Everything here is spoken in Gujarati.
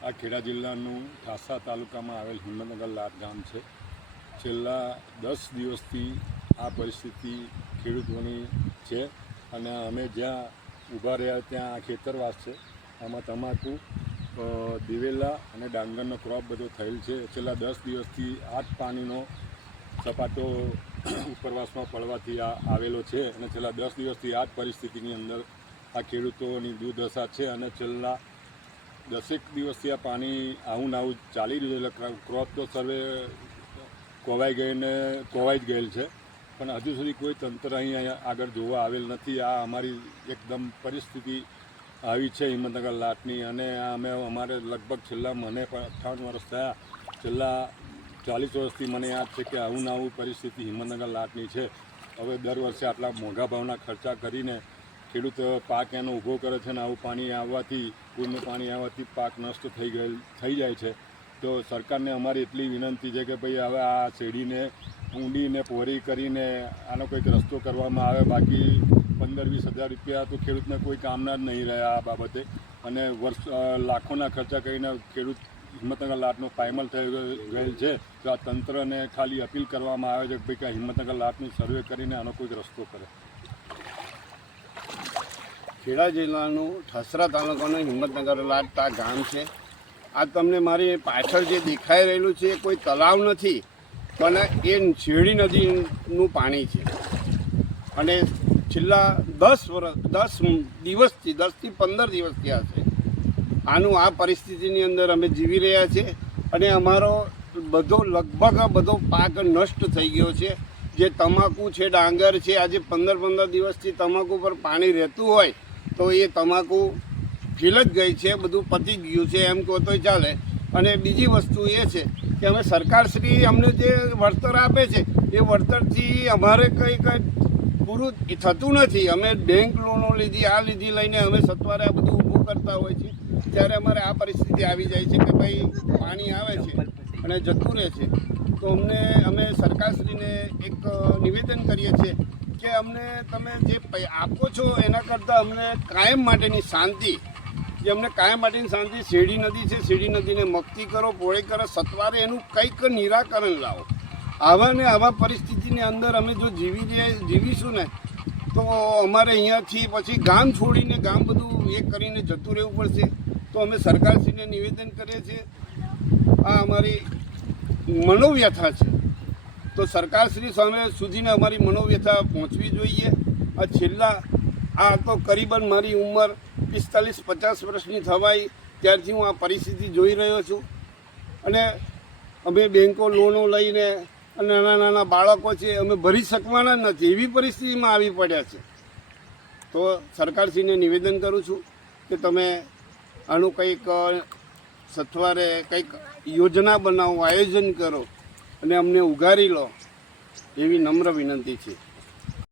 આ ખેડા જિલ્લાનું ઠાસા તાલુકામાં આવેલ હિંમતનગર લાટ ગામ છે. છેલ્લા 10 દિવસથી આ પરિસ્થિતિ ખેડૂતોની છે અને અમે જ્યાં ઊભા રહ્યા ત્યાં આ ખેતરવાસ છે. આમાં તમાકુ, દિવેલા અને ડાંગરનો ક્રોપ બધો થયેલ છે. છેલ્લા 10 દિવસથી આ જ પાણીનો સપાટો ઉપરવાસમાં પડવાથી આ આવેલો છે અને છેલ્લા 10 દિવસથી આ જ પરિસ્થિતિની અંદર આ ખેડૂતોની દુર્દશા છે અને છેલ્લા 10 દિવસથી આ પાણી આવું નાવું ચાલી રહ્યું છે. એટલે ક્રોપ તો સર્વે કોવાઈ જ ગયેલ છે, પણ હજુ સુધી કોઈ તંત્ર અહીં આગળ જોવા આવેલ નથી. આ અમારી એકદમ પરિસ્થિતિ આવી છે હિંમતનગર લાટની અને અમારે લગભગ છેલ્લા મને 58 વર્ષ થયા, છેલ્લા 40 વર્ષથી મને યાદ છે કે આવું નાવું પરિસ્થિતિ હિંમતનગર લાટની છે. હવે દર વર્ષે આટલા મોંઘા ભાવના ખર્ચા કરીને ખેડૂત પાક એનો ઊભો કરે છે અને આવું પાણી આવવાથી, પૂરનું પાણી આવવાથી પાક નષ્ટ થઈ જાય છે. તો સરકારને અમારી એટલી વિનંતી છે કે ભાઈ હવે આ શેરડીને ઊંડીને પહોળી કરીને આનો કંઈક રસ્તો કરવામાં આવે. બાકી 15-20 હજાર રૂપિયા તો ખેડૂતને કોઈ કામના જ નહીં રહ્યા આ બાબતે અને લાખોના ખર્ચા કરીને ખેડૂત હિંમતનગર લાટનો પાયમાલ થઈ ગયેલ છે. તો આ તંત્રને ખાલી અપીલ કરવામાં આવે છે કે ભાઈ કે હિંમતનગર લાટનું સર્વે કરીને આનો કોઈક રસ્તો કરે. ખેડા જિલ્લાનું ઠાસરા તાલુકાનું હિંમતનગર લાટ આ ગામ છે. આ તમને મારી પાછળ જે દેખાઈ રહેલું છે એ કોઈ તળાવ નથી, પણ એ શેરડી નદીનું પાણી છે અને છેલ્લા 10 દિવસથી 15 દિવસથી આ છે. આ પરિસ્થિતિની અંદર અમે જીવી રહ્યા છીએ અને અમારો લગભગ બધો પાક નષ્ટ થઈ ગયો છે. જે તમાકુ છે, ડાંગર છે, આજે 15 દિવસથી તમાકુ પર પાણી રહેતું હોય તો એ તમાકુ ફીલ જ ગઈ છે, બધું પતી ગયું છે એમ કહો તોય ચાલે. અને બીજી વસ્તુ એ છે કે અમે સરકારશ્રી અમને જે વળતર આપે છે એ વળતરથી અમારે કંઈ પૂરું થતું નથી. અમે બેંક લોનો લીધી લઈને અમે સત્વરે આ બધું ઊભું કરતા હોય છે. ત્યારે અમારે આ પરિસ્થિતિ આવી જાય છે કે ભાઈ પાણી આવે છે અને જતું રહે છે. તો અમે સરકારશ્રીને એક નિવેદન કરીએ છીએ કે અમને તમે જે આપો છો એના કરતાં અમને કાયમ માટેની શાંતિ, શેરડી નદી છે, શેરડી નદીને મક્તિ કરો, પોળી કરો, સત્વારે એનું કંઈક નિરાકરણ લાવો. આવા પરિસ્થિતિની અંદર અમે જો જીવીશું ને તો અમારે અહીંયાથી પછી ગામ છોડીને ગામ બધું એ કરીને જતું રહેવું પડશે. તો અમે સરકારશ્રીને નિવેદન કરીએ છીએ, આ અમારી મનોવ્યથા છે. તો સરકારશ્રી સામે સુધીને અમારી મનોવ્યથા પહોંચવી જોઈએ. આ તો કરીબન મારી ઉંમર 45-50 વર્ષની થવાઈ ત્યારથી હું આ પરિસ્થિતિ જોઈ રહ્યો છું અને અમે બેંકો લોનો લઈને અને નાના બાળકો છે અમે ભરી શકવાના નથી, એવી પરિસ્થિતિમાં આવી પડ્યા છે. તો સરકારશ્રીને નિવેદન કરું છું કે તમે આનું કંઈક સત્વરે કંઈક યોજના બનાવો, આયોજન કરો અને અમને ઉગારી લો, એવી નમ્ર વિનંતી છે.